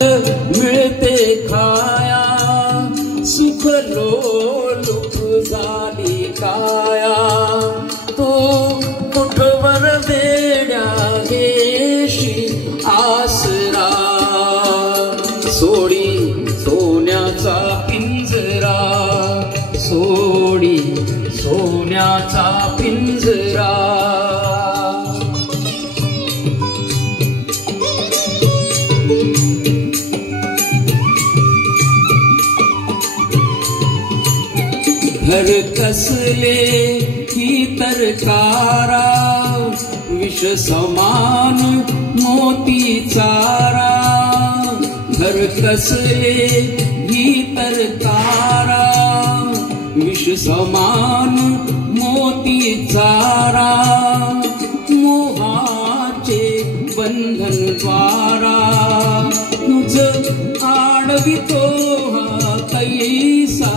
मिळते खाया सुख लोलुप झाली काया तू कुठवर वेड्या घेशी आसरा सोडी सोन्याचा पिंजरा सोडी सोन्याचा पिंजरा घर कसले ही तरकारा विष समान मोती चारा घर कसले ही तरकारा विष समान मोती चारा मोहाचे बंधन द्वारा तुझ आडवितो हा कैसा